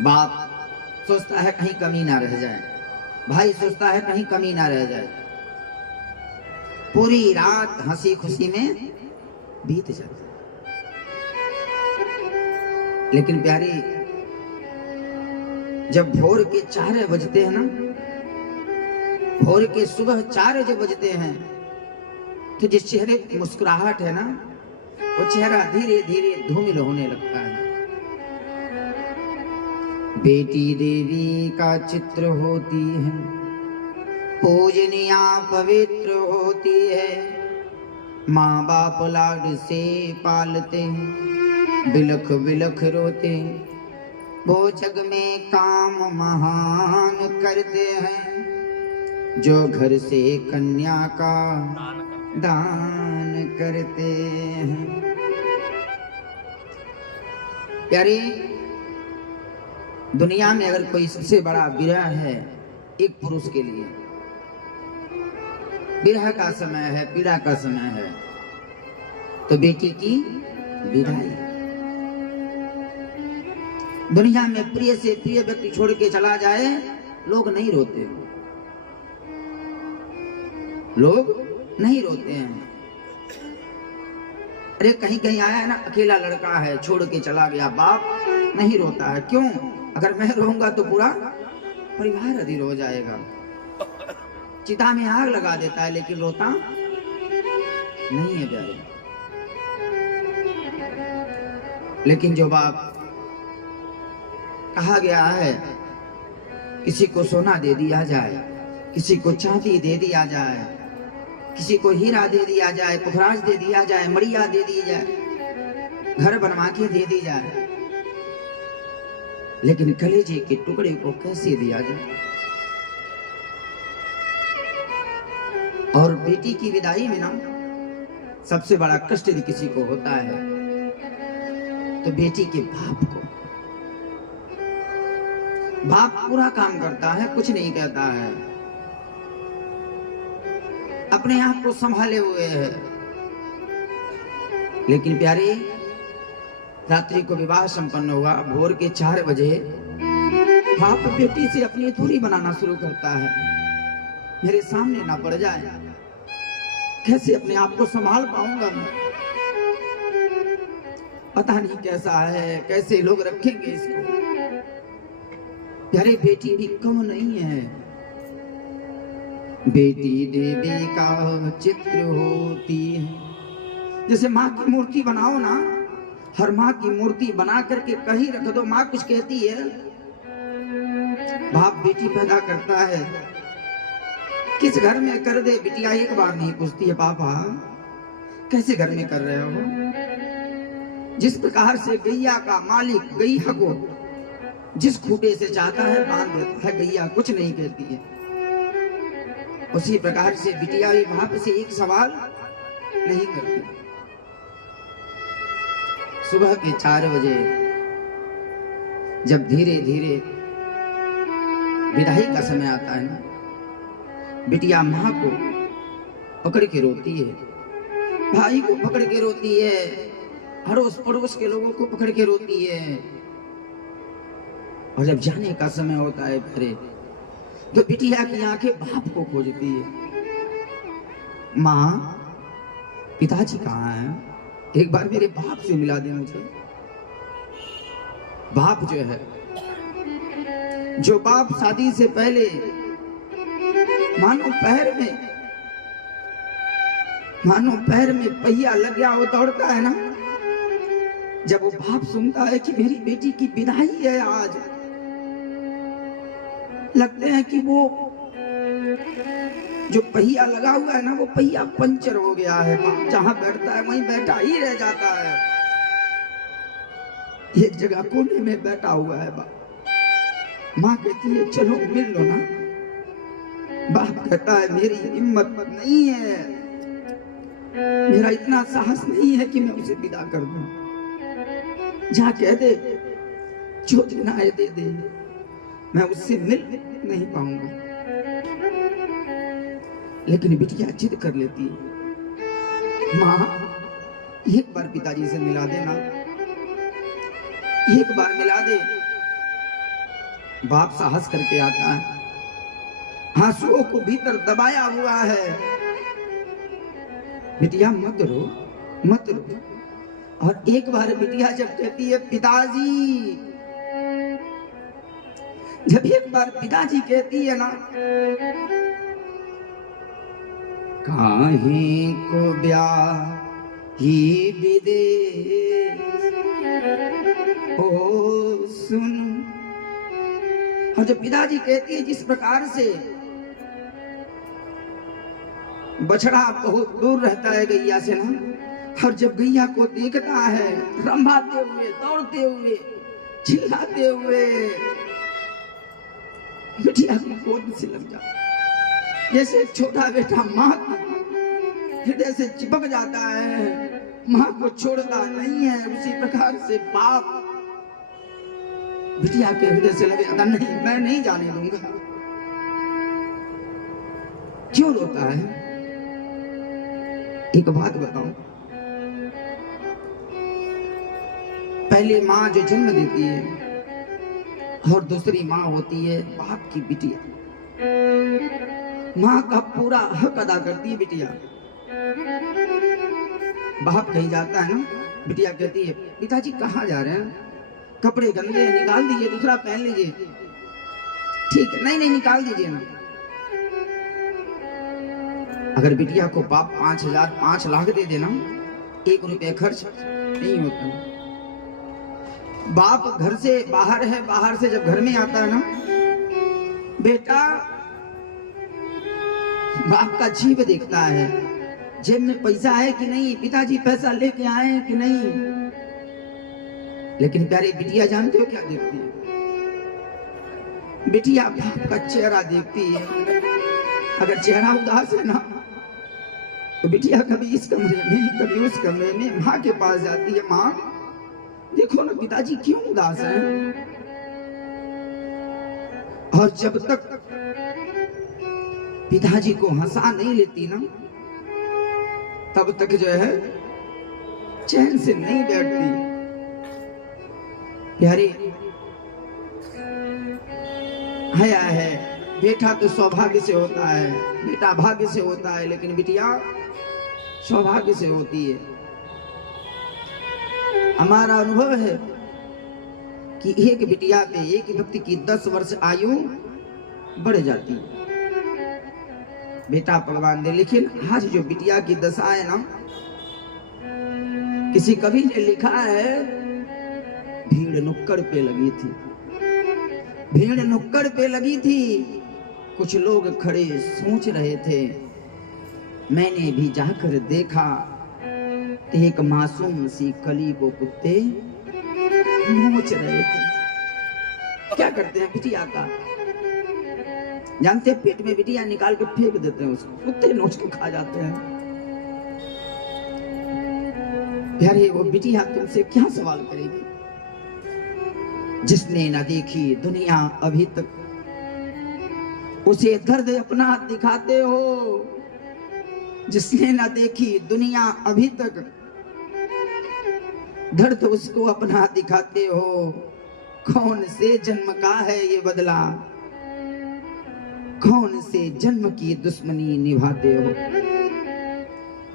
बाप सोचता है कहीं कमी ना रह जाए, भाई सोचता है कहीं कमी ना रह जाए। पूरी रात हंसी खुशी में बीत जाती। लेकिन प्यारी, जब भोर के 4 बजते हैं ना, भोर के सुबह 4 जो बजते हैं, तो जिस चेहरे की मुस्कुराहट है ना, वो चेहरा धीरे धीरे धूमिल होने लगता है। बेटी देवी का चित्र होती है, पूजनिया पवित्र होती है, माँ बाप लाड से पालते हैं, बिलख बिलख रोते हैं, वो जग में काम महान करते हैं, जो घर से कन्या का दान करते हैं। प्यारी, दुनिया में अगर कोई सबसे बड़ा विरह है एक पुरुष के लिए, विरह का समय है, पीड़ा का समय है, तो बेटी की विदाई। दुनिया में प्रिय से प्रिय व्यक्ति छोड़ के चला जाए, लोग नहीं रोते, लोग नहीं रोते हैं। अरे कहीं कहीं आया है ना, अकेला लड़का है, छोड़ के चला गया, बाप नहीं रोता है। क्यों? अगर मैं रोऊंगा तो पूरा परिवार अधीर हो जाएगा। चिता में आग लगा देता है, लेकिन रोता नहीं है प्यारे। लेकिन जो बाप, कहा गया है किसी को सोना दे दिया जाए, किसी को चांदी दे दिया जाए, किसी को हीरा दे दिया जाए, पुखराज दे दिया जाए, मड़िया दे दी जाए, घर बनवा के दे दी जाए, लेकिन कलेजे के टुकड़े को कैसे दिया जाए? और बेटी की विदाई में ना सबसे बड़ा कष्ट यदि किसी को होता है तो बेटी के बाप को। बाप पूरा काम करता है, कुछ नहीं कहता है, अपने आप को संभाले हुए है। लेकिन प्यारे, रात्रि को विवाह संपन्न हुआ, भोर के 4 बजे बाप बेटी से अपनी दूरी बनाना शुरू करता है। मेरे सामने ना पड़ जाए, कैसे अपने आप को संभाल पाऊंगा मैं? पता नहीं कैसा है, कैसे लोग रखेंगे इसको। प्यारे, बेटी भी कम नहीं है, बेटी देवी का चित्र होती है। जैसे माँ की मूर्ति बनाओ ना, हर माँ की मूर्ति बना करके कहीं रख दो, माँ कुछ कहती है। बाप बेटी पैदा करता है, किस घर में कर दे, बिटिया एक बार नहीं पूछती है पापा कैसे घर में कर रहे हो। जिस प्रकार से गैया का मालिक गैया को जिस खूटे से चाहता है बांध देता है, गैया कुछ नहीं कहती है, उसी प्रकार से बिटिया भी बाप से एक सवाल नहीं करती। सुबह के 4 बजे जब धीरे धीरे विदाई का समय आता है ना, बिटिया माँ को पकड़ के रोती है, भाई को पकड़ के रोती है, अड़ोस पड़ोस के लोगों को पकड़ के रोती है। और जब जाने का समय होता है फिर तो बिटिया की आंखें बाप को खोजती है। माँ, पिताजी कहाँ हैं? एक बार मेरे बाप से मिला दे मुझे। बाप जो है, जो बाप शादी से पहले मानो पैर में पहिया लग गया हो, दौड़ता है ना, जब वो बाप सुनता है कि मेरी बेटी की विदाई है आज, लगते हैं कि वो जो पहिया लगा हुआ है ना, वो पहिया पंचर हो गया है। बाप जहां बैठता है वहीं बैठा ही रह जाता है, एक जगह कोने में बैठा हुआ है बाप। माँ कहती है चलो मिल लो ना। बाप कहता है मेरी हिम्मत नहीं है, मेरा इतना साहस नहीं है कि मैं उसे विदा कर दूं। जहाँ कह दे, जो देना है दे दे, मैं उससे मिल नहीं पाऊंगा। लेकिन बिटिया जिद कर लेती है, माँ एक बार पिताजी से मिला देना, एक बार मिला दे। बाप साहस करके आता है, आंसुओं को भीतर दबाया हुआ है, बिटिया मत रो मत रो। और एक बार बिटिया जब कहती है पिताजी, जब एक बार पिताजी कहती है ना, काहे को ब्याही विदेश ओ सुन। और जब पिताजी कहती है जिस प्रकार से बछड़ा बहुत दूर रहता है गैया से ना, और जब गैया को देखता है रंभाते हुए, दौड़ते हुए, चिल्लाते हुए, बिटिया की गोद से लग जाता, जैसे छोटा बेटा माँ हृदय से चिपक जाता है, माँ को छोड़ता नहीं है, उसी प्रकार से बाप बिटिया के हृदय से लग जाता, नहीं मैं नहीं जाने दूंगा। क्यों रोता है? एक बात बताऊं, पहले माँ जो जन्म देती है और दूसरी माँ होती है बाप की बिटिया। माँ का पूरा हक अदा करती है बिटिया। बाप कहीं जाता है ना, बिटिया कहती है पिताजी कहाँ जा रहे हैं? कपड़े गंदे हैं, निकाल दीजिए, दूसरा पहन लीजिए। ठीक है, नहीं नहीं निकाल दीजिए ना। अगर बिटिया को बाप 5,000 5 लाख दे देना, 1 रुपया खर्च नहीं होता। बाप घर से बाहर है, बाहर से जब घर में आता है ना, बेटा बाप का जीव देखता है, जेब में पैसा है कि नहीं, पिताजी पैसा लेके आए कि नहीं। लेकिन प्यारी बिटिया जानते हो क्या देखती है? बिटिया बाप का चेहरा देखती है। अगर चेहरा उदास है ना, तो बिटिया कभी इस कमरे में कभी उस कमरे में माँ के पास जाती है, माँ देखो ना पिताजी क्यों उदास है। और जब तक पिताजी को हंसा नहीं लेती ना, तब तक जो है चैन से नहीं बैठती। प्यारी हया है, बेटा तो सौभाग्य से होता है, बेटा भाग्य से होता है, लेकिन बिटिया सौभाग्य से होती है। हमारा अनुभव है कि एक बिटिया पे एक व्यक्ति की 10 वर्ष आयु बढ़ जाती है, बेटा भगवान दे। लेकिन आज जो बिटिया की दशा है ना, किसी कवि ने लिखा है, भीड़ नुक्कड़ पे लगी थी, भीड़ नुक्कड़ पे लगी थी, कुछ लोग खड़े सोच रहे थे, मैंने भी जाकर देखा, एक मासूम सी कली को कुत्ते नोच रहे थे। क्या करते हैं बिटिया का? जानते हैं, पेट में बिटिया निकाल के फेंक देते हैं, उसको कुत्ते नोच के खा जाते हैं। यार वो बिटिया तुमसे क्या सवाल करेगी? जिसने न देखी दुनिया अभी तक, उसे दर्द अपना दिखाते हो। जिसने न देखी दुनिया अभी तक, दर्द उसको अपना दिखाते हो। कौन से जन्म का है ये बदला, कौन से जन्म की दुश्मनी निभाते हो।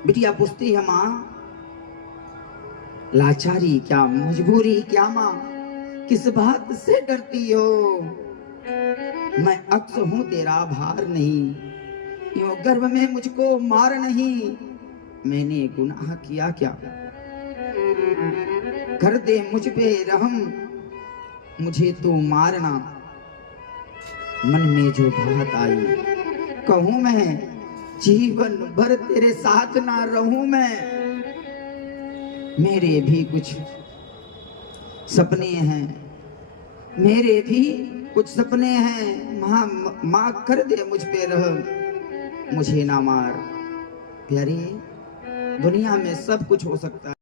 बिटिया पूछती है, माँ लाचारी क्या, मजबूरी क्या माँ, किस बात से डरती हो? मैं अक्स हूं तेरा भार नहीं, यूं गर्भ में मुझको मार नहीं। मैंने गुनाह किया क्या, कर दे मुझ पे रहम, मुझे तो मारना। मन में जो बात आई, कहूं मैं जीवन भर तेरे साथ ना रहूं मैं। मेरे भी कुछ सपने हैं, मेरे भी कुछ सपने हैं। माँ कर दे मुझ पे रहम, मुझे ना मार। प्यारी दुनिया में सब कुछ हो सकता है।